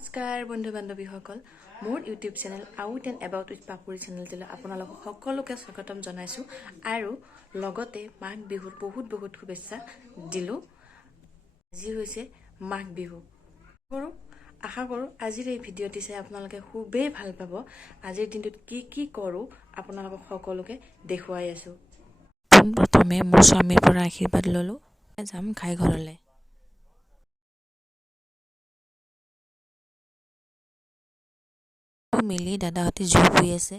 নমস্কাৰ বন্ধু বান্ধৱীসকল মোৰ YouTube channel out and about with Papuri চেনেলটোলৈ আপোনালোকক সকলোকে স্বাগতম জনাইছোঁ আৰু লগতে মাঘ বিহুৰ বহুত শুভেচ্ছা দিলোঁ। আজি হৈছে মাঘ বিহু। আশা কৰোঁ আজিৰ এই ভিডিঅ'টি চাই আপোনালোকে খুবেই ভাল পাব। আজিৰ দিনটোত কি কৰোঁ আপোনালোকক সকলোকে দেখুৱাই আছোঁ। প্ৰথমে মোৰ স্বামীৰ পৰা আশীৰ্বাদ ল'লোঁ, যাম ঘাই ঘৰলৈ। মিলি দাদাহঁতে জুই শুই আছে।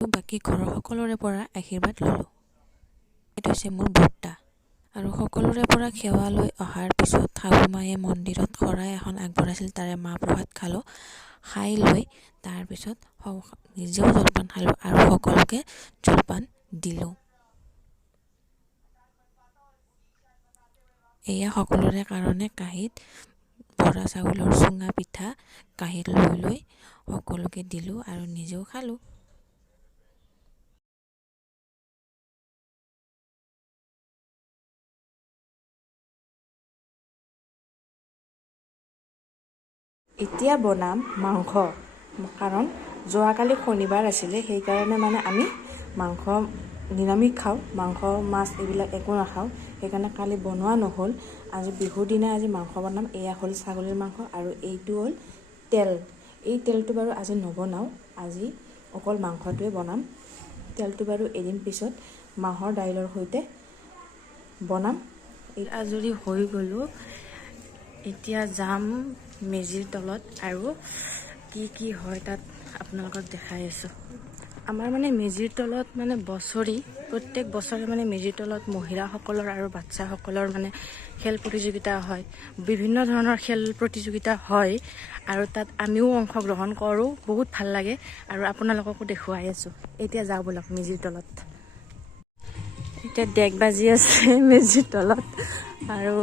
বাকী ঘৰৰ সকলোৰে পৰা আশীৰ্বাদ ল'লোঁ। এইটো হৈছে মোৰ বৰ্তা আৰু সকলোৰে পৰা সেৱা লৈ অহাৰ পিছত শাহুমায়ে মন্দিৰত শৰাই এখন আগবঢ়াইছিল, তাৰে মাহ প্ৰসাদ খালোঁ। খাই লৈ তাৰপিছত নিজেও জলপান খালোঁ আৰু সকলোকে জলপান দিলোঁ। এয়া সকলোৰে কাৰণে কাঁহীত বৰা চাউলৰ চুঙা পিঠা কাঁহীত লৈ সকলোকে দিলোঁ আৰু নিজেও খালোঁ। এতিয়া বনাম মাংস, কাৰণ যোৱাকালি শনিবাৰ আছিলে, সেইকাৰণে আমি মাংস নিৰামিষ খাওঁ, মাংস মাছ এইবিলাক একো নাখাওঁ, সেইকাৰণে কালি বনোৱা নহ'ল। আজি বিহুৰ দিনা আজি মাংস বনাম। এয়া হ'ল ছাগলীৰ মাংস আৰু এইটো হ'ল তেল। এই তেলটো বাৰু আজি নবনাওঁ, আজি অকল মাংসটোৱে বনাম। তেলটো বাৰু এদিন পিছত মাহৰ দাইলৰ সৈতে বনাম। আজৰি হৈ গ'লোঁ, এতিয়া যাম মেজিৰ তলত আৰু কি হয় তাত আপোনালোকক দেখাই আছোঁ। আমাৰ মেজিৰ তলত প্ৰত্যেক বছৰে মেজিৰ তলত মহিলাসকলৰ আৰু বাচ্চাসকলৰ খেল প্ৰতিযোগিতা হয়, বিভিন্ন ধৰণৰ খেল প্ৰতিযোগিতা হয় আৰু তাত আমিও অংশগ্ৰহণ কৰোঁ। বহুত ভাল লাগে আৰু আপোনালোককো দেখুৱাই আছোঁ। এতিয়া যাওঁ ব'লক মেজিৰ তলত। এতিয়া ডেক বাজি আছে মেজিৰ তলত আৰু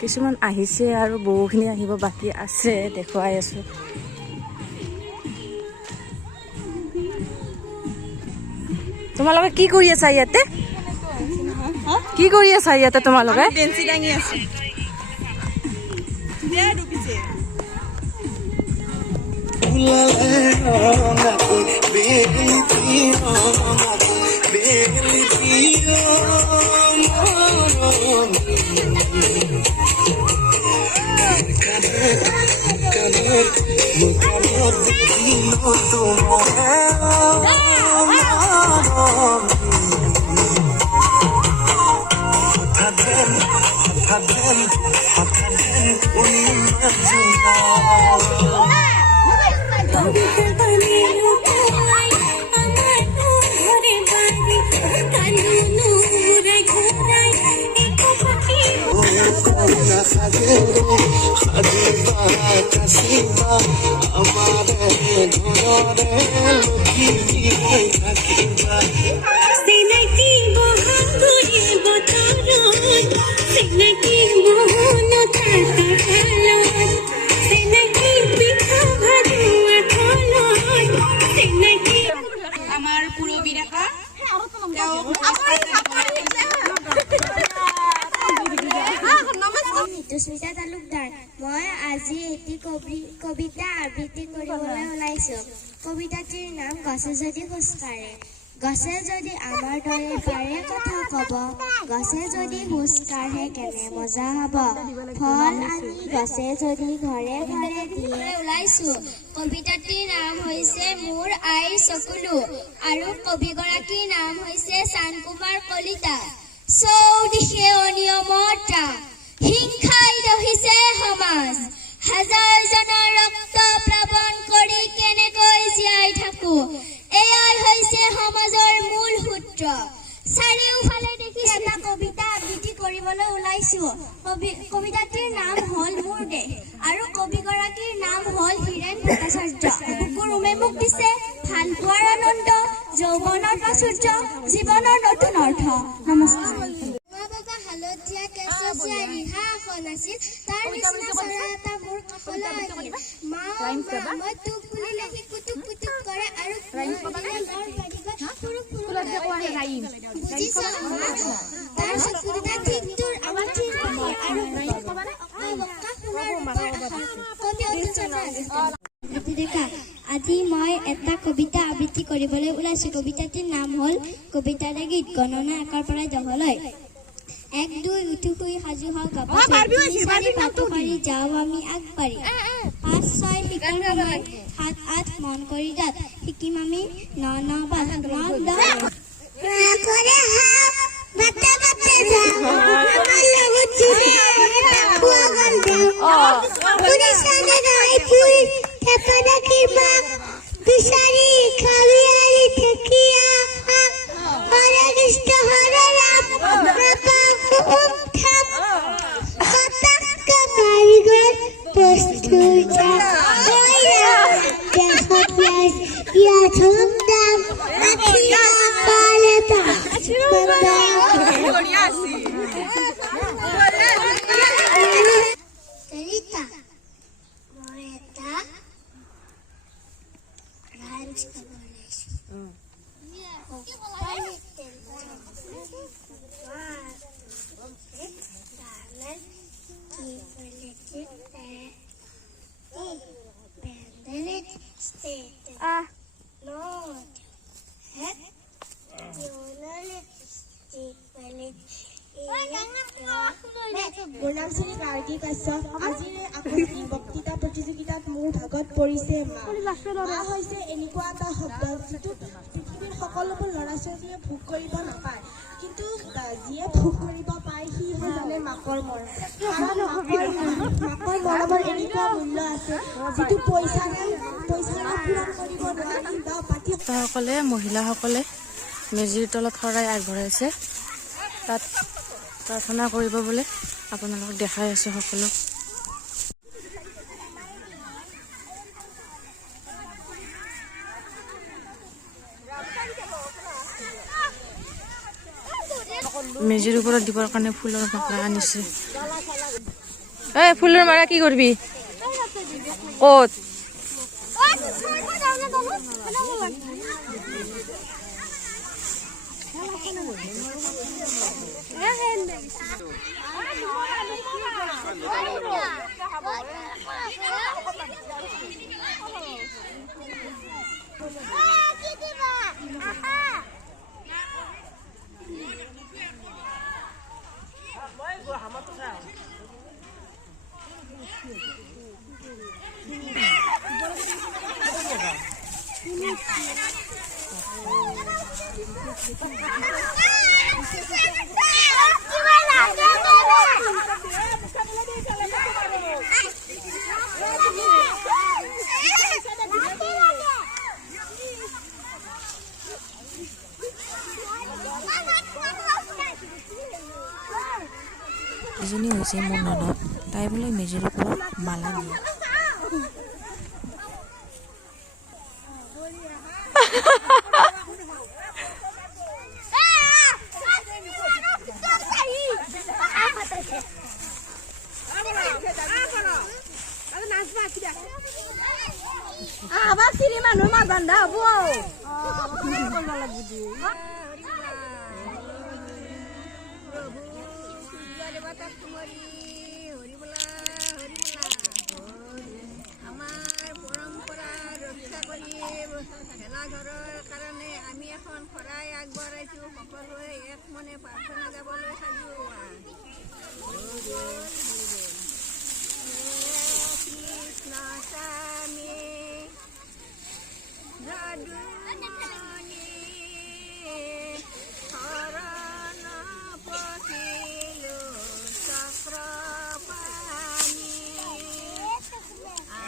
কিছুমান আহিছে আৰু বহুখিনি আহিব বাকী আছে, দেখুৱাই আছোঁ। তোমালোকে কি কৰি আছা ইয়াতে? কি কৰি আছা ইয়াতে তোমালোকে? বেঞ্চি দাঙি আছো। সুস্মিতা তালুকদাৰ। মই আজি এটি কবিতা আবৃত্তি কৰিবলৈ ওলাইছোঁ। কবিতাটিৰ নাম গছে যদি খোজকাঢ়ে। গছে যদি আমাৰ দৰে পাৰে কথা ক'ব, গছে যদি খোজকাঢ়ে কেনে মজা হ'ব। ফল আনি গছে যদি ঘৰে ঘৰে দিয়ে। ওলাইছোঁ। কবিতাটিৰ নাম হৈছে মোৰ আইৰ চকুলো আৰু কবিগৰাকীৰ নাম হৈছে চানকুমাৰ কলিতা। চৌদিশে অনিয়মতা, হিংসাই দহিছে সমাজ, হাজাৰজনৰ ৰক্ত প্লাৱন কৰি কেনেকৈ জীয়াই থাকো, এয়াই হৈছে সমাজৰ মূল সূত্ৰ। চাৰিওফালে দেখি এটা কবিতা আবৃত্তি কৰিবলৈ ওলাইছো। কবিতাটিৰ নাম হ'ল মোৰ দেশ আৰু কবিগৰাকীৰ নাম হ'ল হীৰেন ভট্টাচাৰ্য। কুকুৰুমে মোক দিছে ভাল পোৱাৰ আনন্দ, যৌৱনৰ প্ৰাচুৰ্য, জীৱনৰ নতুন অৰ্থ। নমস্কাৰ। হালধীয়া কেঁচুৱা ৰিহা এখন আছিল, তাৰ নিচিনা চৰা এটা মোৰ কাষলৈ আহিল। মই তোক বুলিলে সি কুটুক কুটুক কৰে আৰু বুজিছ? তাৰ চকুদুটা ঠিক তোৰ আঙুঠিৰ পোহৰ আৰু বকা সোণৰ ৰূপৰ আশা কোটি অতীজনৰ আজি মই এটা কবিতা আবৃত্তি কৰিবলৈ ওলাইছো। কবিতাটিৰ নাম হ'ল কবিতাৰে গীত গণনা একৰ পৰা 10লৈ। 1 2 উঠি শুই সাজু হওঁ গাব 3 4 5 পাৰি যাওঁ আমি আগবাঢ়ি 5 6 শিকাৰ সময় 7 8 মন কৰি যাত শিকিম আমি 9 9 5 9 10 কৰে বাতে বাতে যাওঁ আমাৰ লগত জুৰি এটা খোৱা গল যাওঁ পুলিচানে নাই পুৰি থেপনা কিবা বিচাৰি খাবি আৰি থেকিয়া হৰে কৃষ্ণ হৰে ৰাম ৰাপা হুম থাম কটক কাৰিগৰ বস্তু যা দেখো প্লাস ইয়া থম দাম আখিয়া পালেতা বন্দা কবিতা মৰেতা ৰাইমস কবলেছো মোৰ নাম শ্ৰী গাৰ্গী কাশ্যপ। আজিৰ এই আকস্মিক বক্তৃতা প্ৰতিযোগিতাত মোৰ ভাগত পৰিছে মা। মা হৈছে এনেকুৱা এটা শব্দ যিটো পৃথিৱীৰ সকলোবোৰ ল'ৰা ছোৱালীয়ে ভোগ কৰিব নাপায়, কিন্তু যিয়ে ভোগ কৰিব পায় সি জানে মাকৰ মৰম। কাৰণ মাকৰ মৰমৰ এনেকুৱা মূল্য আছে যিটো পইচাৰে পূৰণ কৰিব নোৱাৰি বা পাতি সকলে মহিলাসকলে মেজিৰ তলত শৰাই আগবঢ়াইছে। তাত প্ৰাৰ্থনা কৰিব বোলে। আপোনালোকক দেখাই আছো সকলো। মেজিৰ ওপৰত দিবৰ কাৰণে ফুলৰ মালা আনিছে। ফুলৰ মালা কি কৰিবি? ক'ত? এজনী হৈছে মোৰ ননদ। তাই বোলে মেজিৰ ওপৰত মালা দিয়ে। আবাৰ চিনি মানুহ মাছ বান্ধা হব আমাৰ পৰম্পৰা ৰক্ষা কৰি ভেলাঘৰৰ কাৰণে আমি এখন শৰাই আগবঢ়াইছো। সকলোৱে এক মনে প্ৰাৰ্থনা গাবলৈ সাজু হোৱা। কৃষ্ণ স্বামী যদুমণি শৰণ পঠিলো চক্ৰপাণি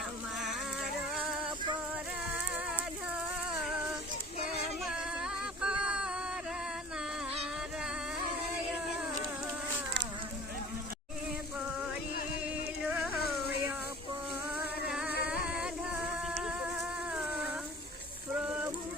আমাৰ অপৰাধ ক্ষমা কৰ নাৰায়ণ কৰিলো অপৰাধ প্ৰভু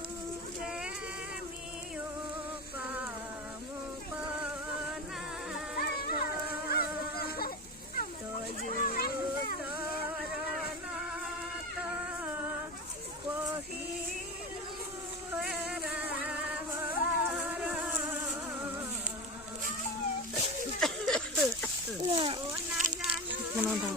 কোনো দাও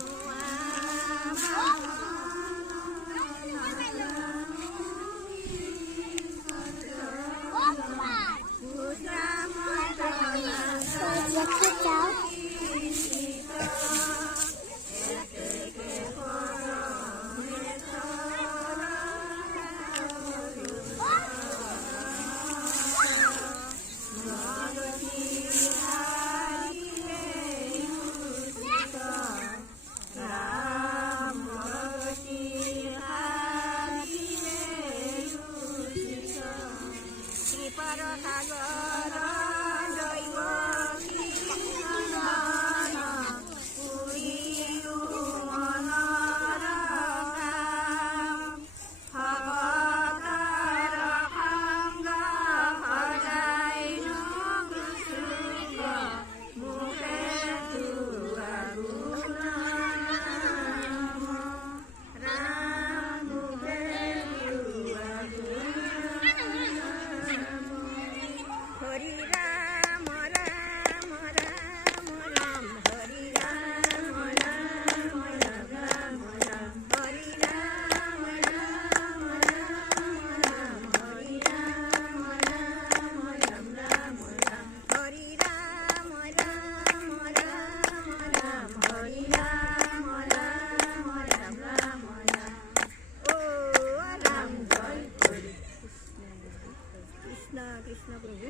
কৃষ্ণ প্ৰভু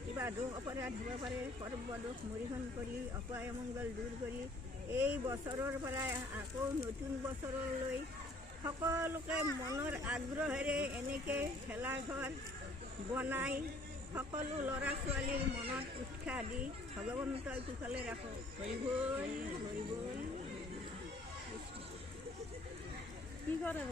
কিবা দুখ অপৰাধ হ'ব পাৰে সৰ্বদোষ মৰিহন কৰি অপায় মংগল দূৰ কৰি এই বছৰৰ পৰাই আকৌ নতুন বছৰলৈ সকলোকে মনৰ আগ্ৰহেৰে এনেকৈ ভেলাঘৰ বনাই সকলো ল'ৰা ছোৱালীৰ মনত উৎসাহ দি ভগৱন্তই কুশলে ৰাখক হৰি বল হৰি বল কি কৰে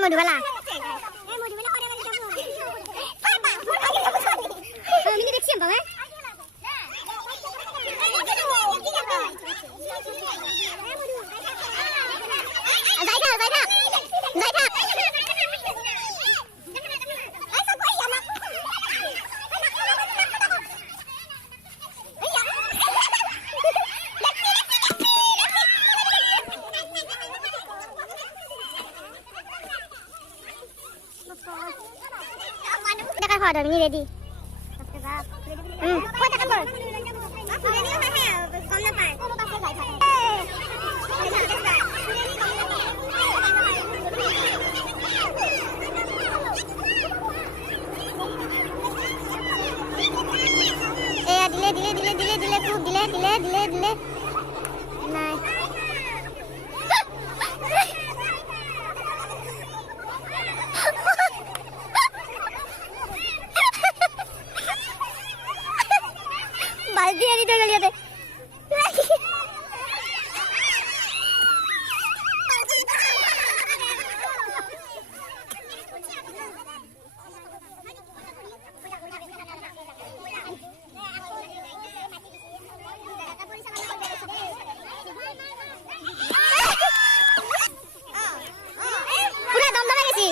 মধুবালা দেখছি বাবা ready. কৈ থাকা কৰ কম নাপায় এয়া দিলে খুব দিলে নাই বালতি আনি থৈ গ'ল ইয়াতে পুরা দমদমা গেছি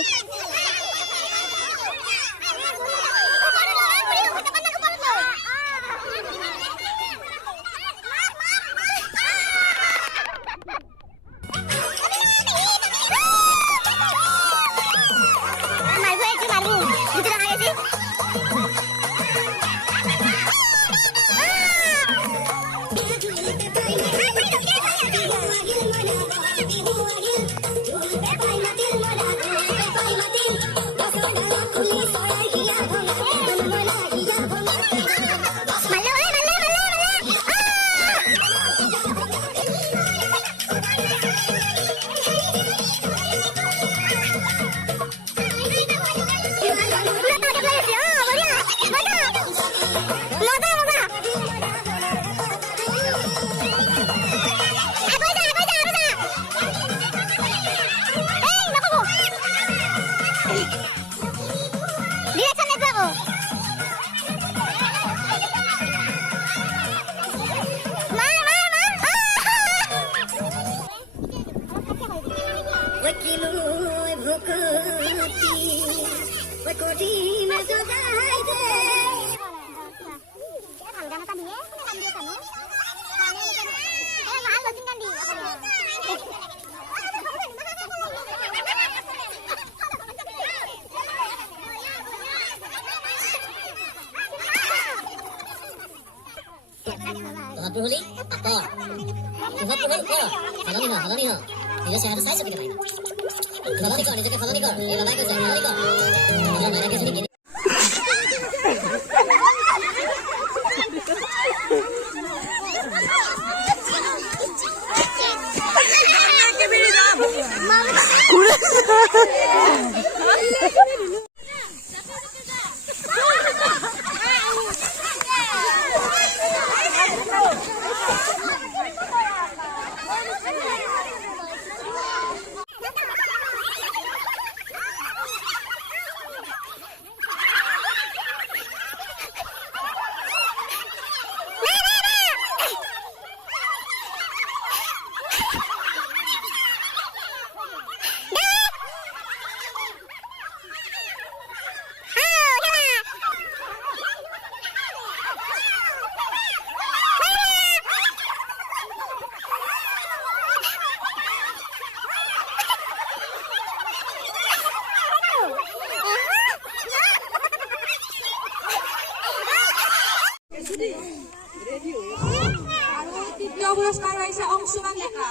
Puhuli, kor. Puhat puhuli, kor. Haloni ho. Dia saya harus saya seperti mana? Haloni kor, dia haloni kor. Ini bapak kerja haloni kor. Kalau mana kerja ni? পুরস্কার হয়েছে অংশুমান লেখা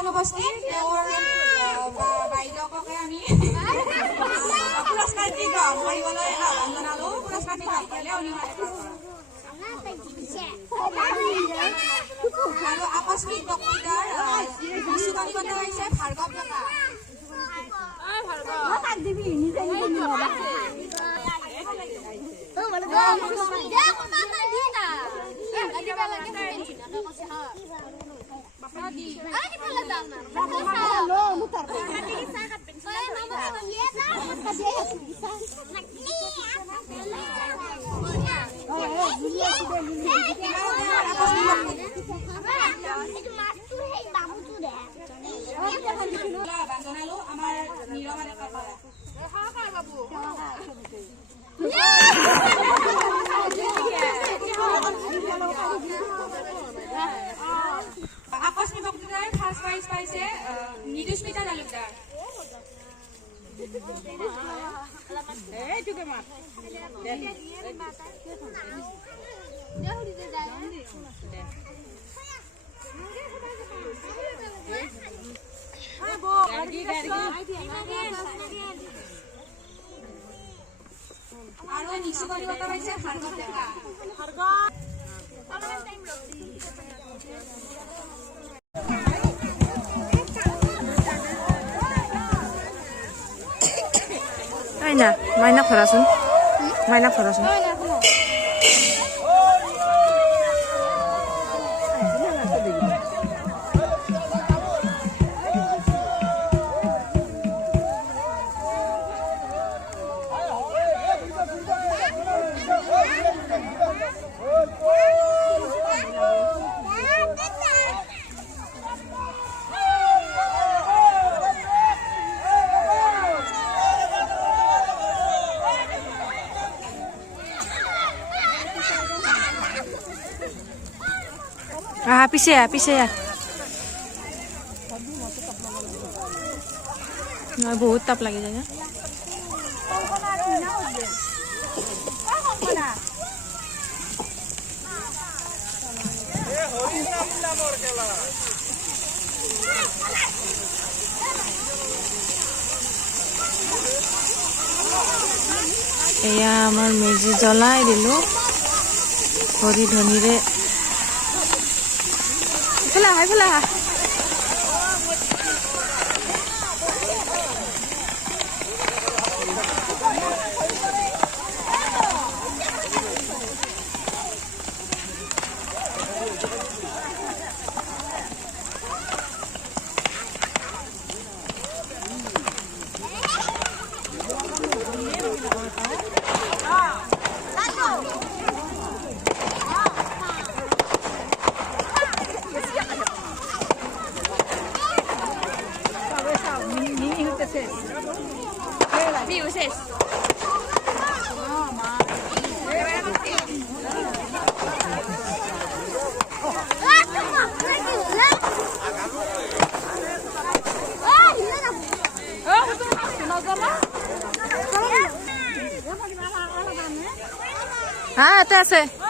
অনুপস্থিত বাইদেউকে আমি পুরস্কার দি গ্ৰহণ কৰিবলৈ আহ্বান জনালো পুৰস্কাৰ দি গ্ৰহণ কৰিলে অনিমা আৰু আকস্মিক বক্তৃতাৰ বিশ্বকালীবদ্ধ হৈছে ভাৰ্গৱ ডেকা জনালো আমাৰ নিৰমা ডেকাৰ পৰা বাবু মাইনা মাইনাক ধৰাচোন মাইনাক ধৰাচোন পিছে বহুত তাপ লাগি যায় না এয়া আমাৰ মেজি জ্বলাই দিলো হৰি ধনীৰে এইফালে আহা হ্যাঁ, এটা আছে।